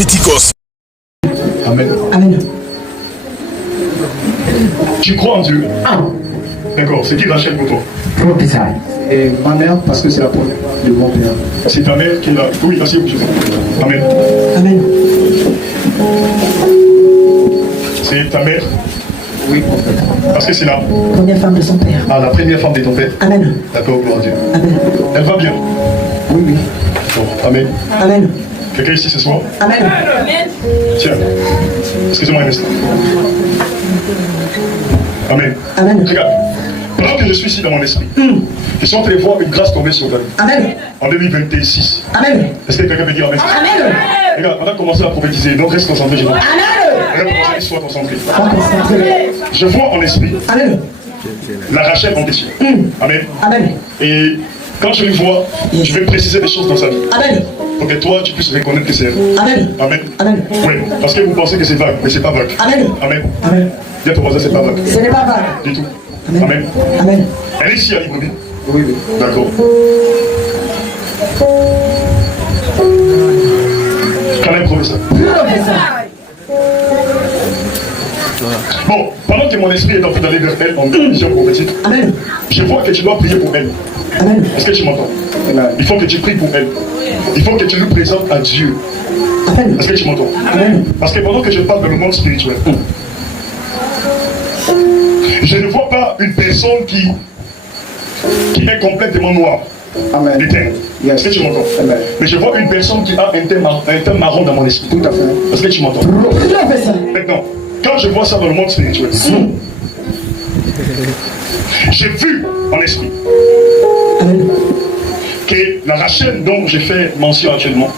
prophéticos. Amen. Amen. Tu crois en Dieu? D'accord, c'est qui Rachel pour toi? Prophesy. Et ma mère, parce que c'est la première de mon père. C'est ta mère qui l'a. Oui, merci beaucoup. Amen. Amen. C'est ta mère? Oui, prophète. Parce que c'est la. Première femme de son père. Ah, la première femme de ton père. Amen. D'accord, gloire à Dieu. Amen. Elle va bien? Oui, oui. Bon, amen. Amen. Quelqu'un ici ce soir? Amen. Tiens. Excusez-moi un instant. Amen. Amen. Regarde. Pendant que je suis ici dans mon esprit, je suis en train de voir une grâce tomber sur ta vie. Amen. En 2026. Amen. Est-ce que quelqu'un peut dire amen? Amen. Regarde, on a commencé à prophétiser, donc reste concentré, je vois. Amen. Reste sois concentré. Concentré. Je vois en esprit Amen. la Rachel en question. Amen. Amen. Et quand je lui vois, je vais préciser des choses dans sa vie. Amen. Pour que toi, tu puisses reconnaître que c'est elle. Amen. Amen. Amen. Oui, parce que vous pensez que c'est vague, mais c'est pas vague. Amen. Amen. Amen. Dis à ton voisin, c'est pas vague. Ce n'est pas vague. Du tout. Amen. Amen. Amen. Elle est ici à Libreville. Oui, oui. D'accord. Quand même professeur. Bon, pendant que mon esprit est en train d'aller vers elle en vision prophétique, Amen. je vois que tu dois prier pour elle. Amen. Est-ce que tu m'entends? Amen. Il faut que tu pries pour elle. Il faut que tu nous présentes à Dieu. Amen. Est-ce que tu m'entends? Amen. Parce que pendant que je parle dans le monde spirituel, je ne vois pas une personne qui est complètement noire. Amen. L'éternel. Yes. Est-ce que tu m'entends? Amen. Mais je vois une personne qui a un teint marron dans mon esprit. Tout à fait. Est-ce que tu m'entends? Maintenant, quand je vois ça dans le monde spirituel, j'ai vu en esprit Amen. que la Rachel dont j'ai fait mention actuellement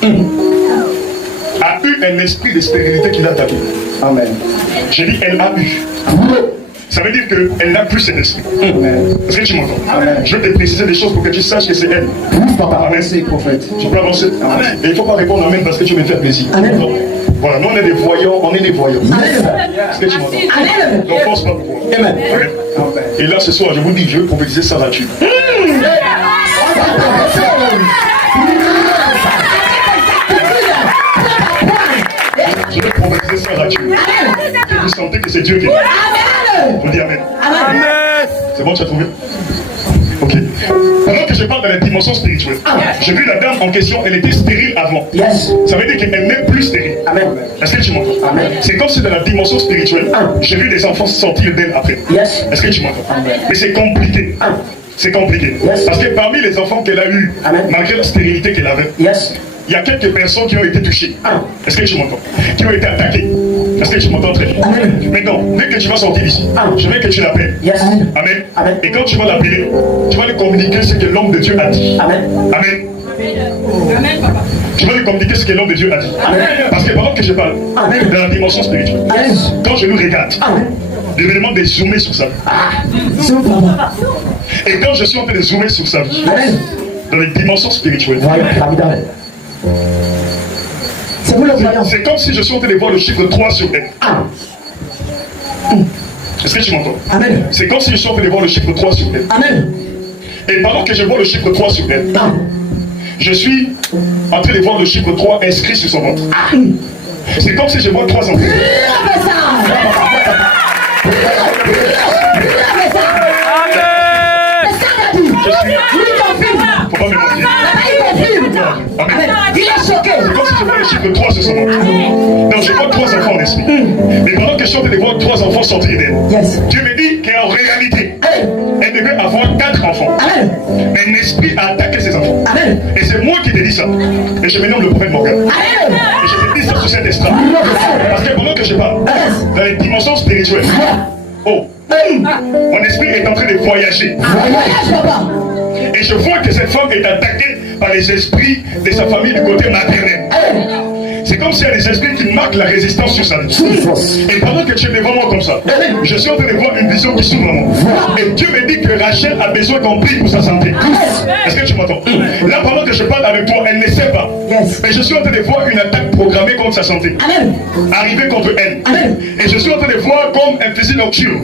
a eu un esprit de stérilité qui l'a attaqué. Amen. J'ai dit elle a eu. Ça veut dire qu'elle n'a plus cet esprit. Amen. Est-ce que tu m'entends? Amen. Je vais te préciser des choses pour que tu saches que c'est elle. Papa, merci, prophète. Tu peux avancer? Amen. Et il ne faut pas répondre amen parce que tu veux me faire plaisir. Amen. Voilà, nous on est des voyants, on est des voyants. Amen. Est-ce que tu m'entends? Amen. Donc force pas pour moi. Amen. Amen. Amen. Et là ce soir, je vous dis, je vais prophétiser ça là-dessus. Je vais prophétiser ça là-dessus. Que vous sentez que c'est Dieu qui est. Vous dites amen. Amen. C'est bon, tu as trouvé? Ok. Pendant que je parle de la dimension spirituelle, j'ai vu la dame en question, elle était stérile avant. Yes. Ça veut dire qu'elle n'est plus stérile. Amen. Est-ce que tu m'entends? Amen. C'est comme si dans la dimension spirituelle, j'ai vu des enfants sortir d'elle après. Yes. Est-ce que tu m'entends? Mais c'est compliqué. C'est compliqué. Yes. Parce que parmi les enfants qu'elle a eus, Amen. malgré la stérilité qu'elle avait, Yes. il y a quelques personnes qui ont été touchées. Est-ce que tu m'entends? Qui ont été attaquées. Est-ce que tu m'entends très bien? Amen. Maintenant, dès que tu vas sortir d'ici, je veux que tu l'appelles. Yes. Amen. Amen. Et quand tu vas l'appeler, tu vas lui communiquer ce que l'homme de Dieu a dit. Amen. Amen. Tu vas lui communiquer ce que l'homme de Dieu a dit. Amen. Parce que pendant que je parle Amen. de la dimension spirituelle, Amen. quand je nous regarde, Amen. je me demande de zoomer sur sa vie. Super. Et quand je suis en train de zoomer sur sa vie, Amen. dans les dimensions spirituelles, Voyons, Amen. C'est vous le voyant. c'est comme si je suis en train de voir le chiffre 3 sur elle. Est-ce que tu m'entends? Amen. C'est comme si je suis en train de voir le chiffre 3 sur elle. Amen. Et pendant que je vois le chiffre 3 sur elle, je suis en train de voir le chiffre 3 inscrit sur son ventre. C'est comme si je vois 3 enfants. Faut pas me mentir. Amen. C'est comme si je vois le chiffre 3 sur son ventre. Donc je vois 3 enfants en esprit. Mais pendant que je suis en train de voir 3 enfants sortir d'elle, Yes. Dieu me dit qu'en réalité, elle devait avoir 4 enfants. Amen. Mais un esprit a attaqué ses enfants. Amen. Et c'est moi qui te dis ça. Et je me nomme le prophète Morgan. Amen. Et je te dis ça sur cette estrade. Parce que pendant que je parle, dans les dimensions spirituelles, oh, mon esprit est en train de voyager. Voyage, papa. Et je vois que cette femme est attaquée par les esprits de sa famille du côté maternel. C'est comme s'il y a des esprits qui marquent la résistance sur sa vie. Et pendant que tu es devant moi comme ça, je suis en train de voir une vision qui s'ouvre à moi. Et Dieu me dit que Rachel a besoin qu'on prie pour sa santé. Est-ce que tu m'entends? Là, pendant que je parle avec toi, elle ne sait pas. Yes. Mais je suis en train de voir une attaque programmée contre sa santé. Amen. Arriver contre elle. Amen. Et je suis en train de voir comme un fusil nocturne.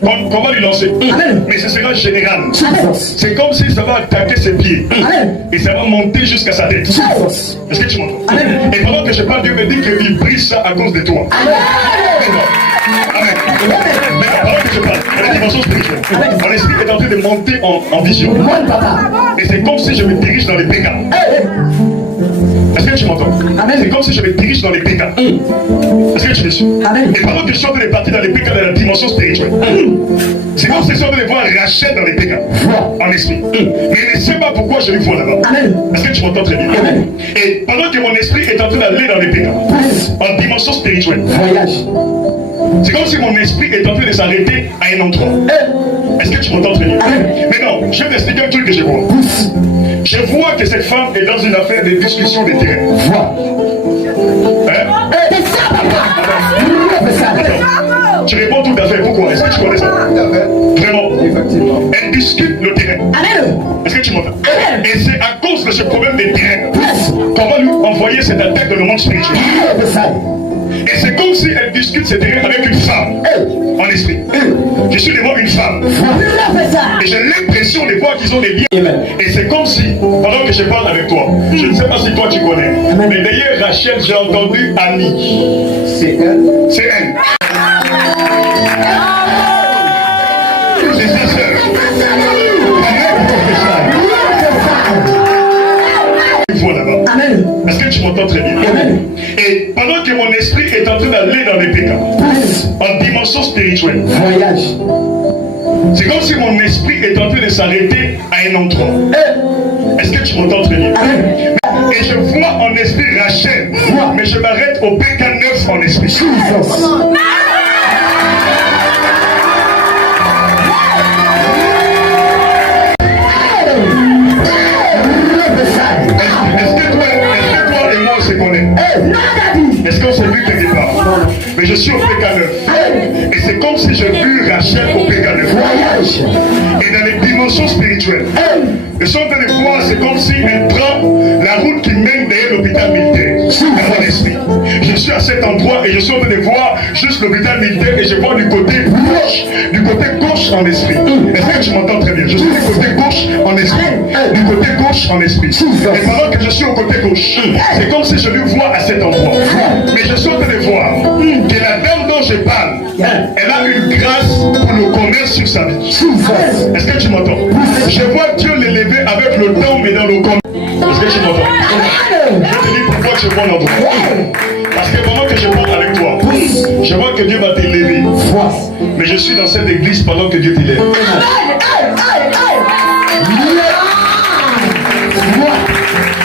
Qu'on va lui lancer. Amen. Mais ce sera général. Amen. C'est comme si ça va attaquer ses pieds. Amen. Et ça va monter jusqu'à sa tête. Est-ce que tu m'entends? Amen. Et pendant que je parle, Dieu me dit que Dieu brise ça à cause de toi. Amen. Mais la parole que je parle, c'est la dimension spirituelle. Mon esprit est en train de monter en vision. Et c'est comme si je me dirige dans les pécats. Est-ce que tu m'entends? C'est comme si je me dirige dans les pécats. Est-ce que tu me suis? Et pendant que je suis en train de partir dans les pécats de la dimension spirituelle, c'est comme si je suis en train de voir Rachel dans les pécats, en esprit. Mais je ne sais pas pourquoi je lui vois là-bas. Est-ce que tu m'entends très bien? Et pendant que mon esprit est en train d'aller dans les pécats, en dimension spirituelle, c'est comme si mon esprit est en train de s'arrêter à un endroit. Est-ce que tu m'entends très bien? Maintenant, je vais t'expliquer un truc que je vois. Je vois que cette femme est dans une affaire de discussion de terrain. Tu réponds tout à fait. Pourquoi? Est-ce que tu connais ça? Vraiment? Effectivement. Elle discute le terrain. Est-ce que tu m'entends? Et c'est à cause de ce problème de terrain qu'on va lui envoyer cette attaque dans le monde spirituel. Et c'est comme si elle discute ce terrain avec une femme en esprit. Je suis devant une femme. Et j'ai l'impression de voir qu'ils ont des liens. Et c'est comme si, pendant que je parle avec toi, je ne sais pas si toi tu connais, mais derrière Rachel, j'ai entendu Annie. C'est elle. C'est elle. C'est sa sœur. Est-ce que tu m'entends très bien? Et pendant que mon esprit est en train d'aller dans les pécats, en dimension spirituelle, c'est comme si mon esprit est en train de s'arrêter à un endroit. Est-ce que tu m'entends très bien? Et je vois en esprit Rachel, mais je m'arrête au pécat 9 en esprit. Est-ce qu'on s'est vu quelque part? Mais je suis au PK9. Et c'est comme si je vis Rachel au PK9. Et dans les dimensions spirituelles, je suis en train de voir, c'est comme si elle prend la route qui mène derrière l'hôpital militaire. Dans mon esprit. Je suis à cet endroit et je suis en train de voir juste l'hôpital militaire et je vois du côté gauche en esprit. Est-ce que tu m'entends très bien? Je suis du côté gauche en esprit. Du côté gauche en esprit. Et pendant que je suis au côté gauche, c'est comme si je lui vois à cet endroit. Mais je suis en train de voir que la dame dont je parle, elle a une grâce pour le commerce sur sa vie. Est-ce que tu m'entends? Je vois Dieu l'élever avec le temps, mais dans le commerce. Est-ce que tu m'entends? Je te dis pourquoi tu vois l'endroit. Parce que pendant que je parle avec toi, je vois que Dieu va t'élever. Mais je suis dans cette église pendant que Dieu t'élève.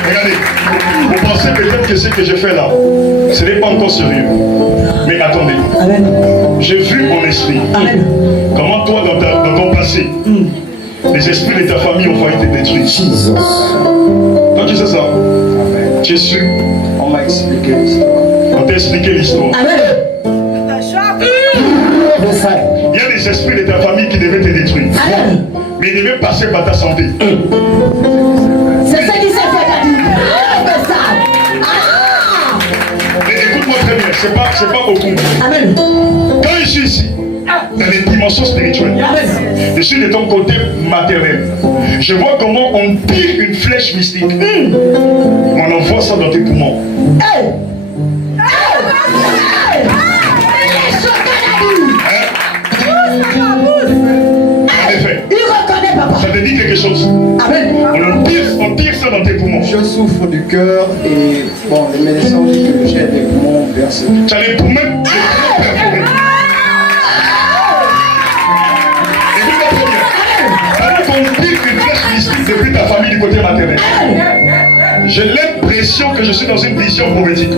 Regardez, vous pensez peut-être que ce que je fais là, ce n'est pas encore sérieux. Mais attendez, j'ai vu mon esprit. Comment toi, dans ton passé, les esprits de ta famille ont failli te détruire. Toi, tu sais ça? Tu es sûr? On m'a expliqué l'histoire. On t'a expliqué l'histoire. Il y a des esprits de ta famille qui devaient te détruire. Mais ils devaient passer par ta santé. C'est ça qui s'est fait. Mais écoute-moi très bien, c'est pas beaucoup. Amen. Quand je suis ici, dans les dimensions spirituelles, je suis de ton côté maternel. Je vois comment on tire une flèche mystique. On envoie ça dans tes poumons. En effet, ça te dit quelque chose. On tire ça dans tes poumons. Je souffre du cœur et bon, les médecins disent que j'ai des poumons percés. Tu as les poumons perforés. Alors qu'on tire une flèche mystique depuis ta famille du côté maternel. J'ai l'impression que je suis dans une vision prophétique.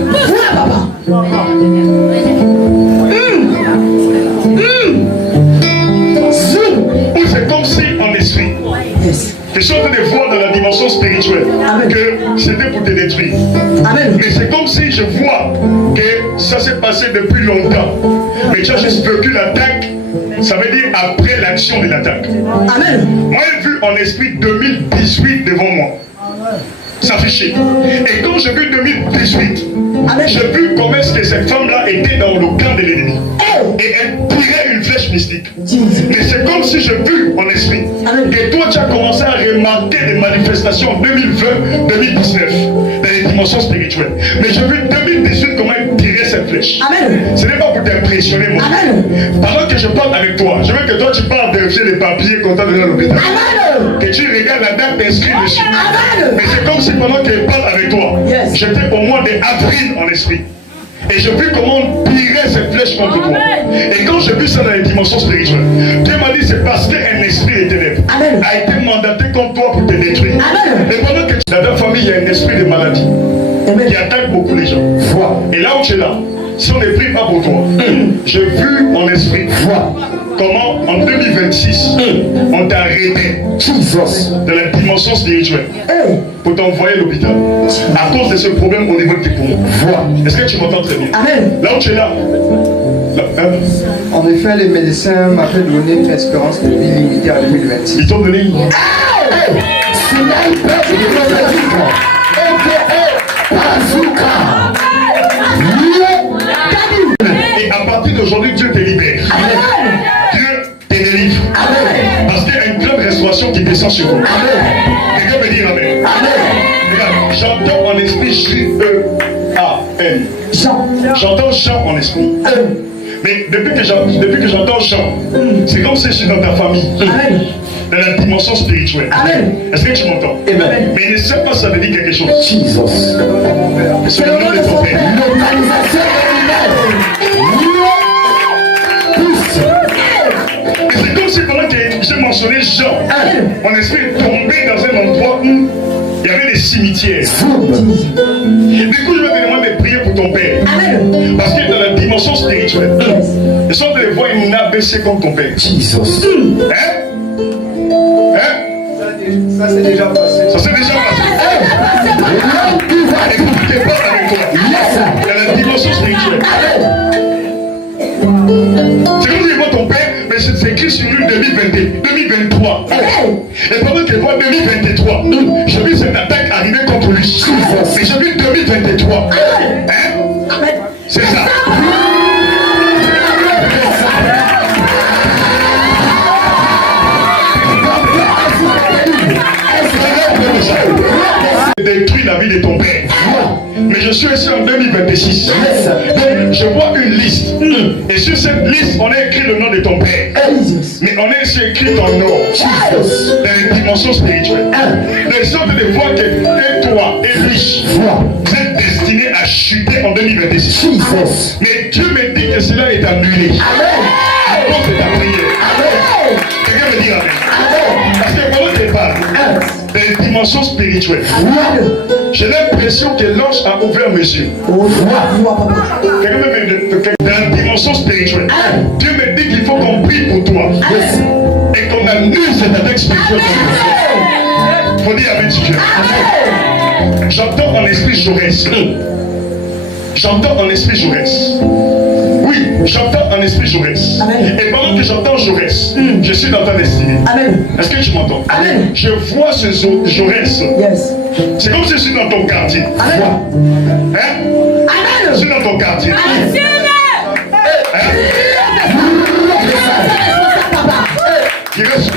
Ou c'est comme si en esprit, je suis en train de voir dans la dimension spirituelle que c'était pour te détruire. Mais c'est comme si je vois que ça s'est passé depuis longtemps. Mais tu as juste vécu l'attaque. Ça veut dire après l'action de l'attaque. Moi j'ai vu en esprit 2018 devant moi s'afficher. Et quand j'ai vu 2018, j'ai vu comment est-ce que cette femme-là était dans le camp de l'ennemi. Et elle tirait une flèche mystique. Mais c'est comme si j'ai vu en esprit que toi tu as commencé à remarquer des manifestations en 2020-2019 dans les dimensions spirituelles. Mais j'ai vu 2018 comment elle flèche. Amen. Ce n'est pas pour t'impressionner, moi. Amen. Pendant que je parle avec toi, je veux que toi tu parles vérifier les papiers qu'on t'a donné à l'hôpital. Amen. Que tu regardes la date inscrite dessus. Amen. Mais c'est comme si pendant qu'elle parle avec toi, Yes. j'étais au mois d'avril en esprit. Et j'ai vu comment on tirait cette flèche contre toi. Et quand j'ai vu ça dans les dimensions spirituelles, Dieu m'a dit c'est parce qu'un esprit de ténèbres Amen. a été mandaté contre toi pour te détruire. Amen. Et pendant que dans ta famille, il y a un esprit de maladie Amen. qui attaque beaucoup les gens. Et là où tu es là, si on ne prie pas pour toi, j'ai vu en esprit comment en 2026, on t'a arrêté dans la dimension spirituelle pour t'envoyer à l'hôpital à cause de ce problème au niveau de tes poumons. Est-ce que tu m'entends très bien? Amen. Là où tu es là, En effet, les médecins m'avaient donné une espérance de vie limitée à 2026. ils t'ont donné une... Et à partir d'aujourd'hui, Dieu te libère. Dieu te délivre. Parce qu'il y a une grande restauration qui descend sur vous. Quelqu'un peut dire Amen. Regarde, j'entends en esprit J-E-A-N. J'entends Jean en esprit. Mais depuis que j'entends Jean, c'est comme si je suis dans ta famille. Dans la dimension spirituelle. Est-ce que tu m'entends? Mais ne sais pas si ça veut dire quelque chose. C'est le nom de ton père. Et c'est comme si pendant que j'ai mentionné Jean, mon esprit est tombé dans un endroit où il y avait des cimetières. Du coup, je vais te demander de prier pour ton père. Parce que dans la dimension spirituelle, ils sont de voir une ABC comme ton père. Hein? Ça c'est déjà passé. Ça s'est déjà passé. Et pour que tu parles avec toi, dans la dimension spirituelle. C'est comme si je vois ton père, mais c'est écrit sur lui 2023. Et pendant qu'il voit 2023, j'ai vu cette attaque arriver contre lui. Mais j'ai vu 2023. Hein? C'est ça. Détruit la vie de ton père. Mais je suis ici en 2026. Donc je vois une liste. Et sur cette liste, on a écrit le nom de ton père. Mais on a aussi écrit ton nom dans les dimensions spirituelles. Les sortes de voir que toi et lui, vous êtes destinés à chuter en 2026. Mais Dieu me dit que cela est annulé. À cause de ta prière. Quelqu'un me dit Amen. Parce que pendant que tu parles, des dimensions spirituelles, j'ai l'impression que l'ange a ouvert mes yeux. Quelqu'un me dit, dans la dimension spirituelle, Dieu me dit qu'il faut qu'on prie pour toi et qu'on annule cette attaque spirituelle. Il faut dire Amen si tu veux. J'entends en esprit Jaurès. J'entends en esprit Jaurès. Oui, j'entends en esprit Jaurès. Et pendant que j'entends Jaurès, je suis dans ta destinée. Est-ce que tu m'entends? Je vois ce Jaurès. C'est comme si je suis dans ton quartier. Hein? Je suis dans ton quartier. Hein? Il reste.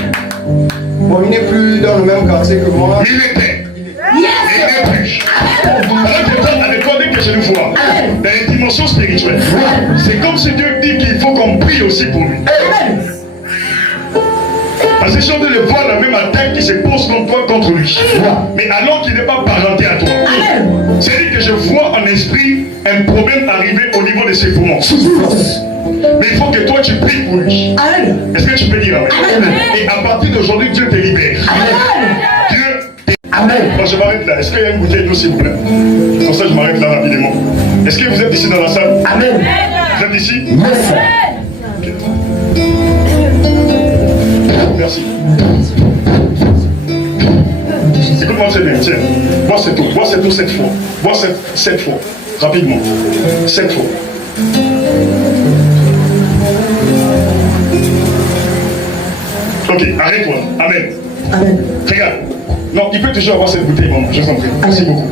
Bon, il n'est plus dans le même quartier que moi. Il était. Il n'est plus. Alors que toi, avec toi, dès que je le vois, dans les dimensions spirituelles, c'est comme si Dieu dit qu'il faut qu'on prie aussi pour lui. Parce que si on le voir la même attaque qui se pose contre toi, contre lui, mais alors qu'il n'est pas parenté à toi, c'est-à-dire que je vois en esprit un problème arriver au niveau de ses poumons. Mais il faut que toi tu pries pour lui. Est-ce que tu peux dire Amen? Et à partir d'aujourd'hui, Dieu te libère. Dieu Amen. Bon, je m'arrête là. Est-ce qu'il y a une bouteille d'eau, s'il vous plaît? Comme ça, je m'arrête là rapidement. Est-ce que vous êtes ici dans la salle? Amen. Vous êtes ici? Okay. Merci. Écoute-moi, c'est bien. Tiens. Bois cette eau. Bois cette eau 7 fois. Bois 7 fois. Rapidement. 7 fois. Ok, arrête-toi. Amen. Amen. Regarde. Non, il peut toujours avoir cette bouteille, maman. Je vous en prie. Merci beaucoup.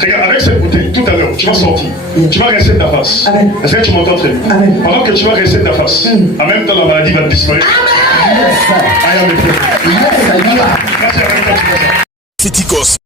Regarde, avec cette bouteille, tout à l'heure, tu vas sortir. Tu vas rester ta face. Amen. Est-ce que tu m'entends très bien? Amen. Pendant que tu vas rester ta face, en même temps, la maladie va disparaître. Amen. Merci, avec toi, tu vas ça. Citicos.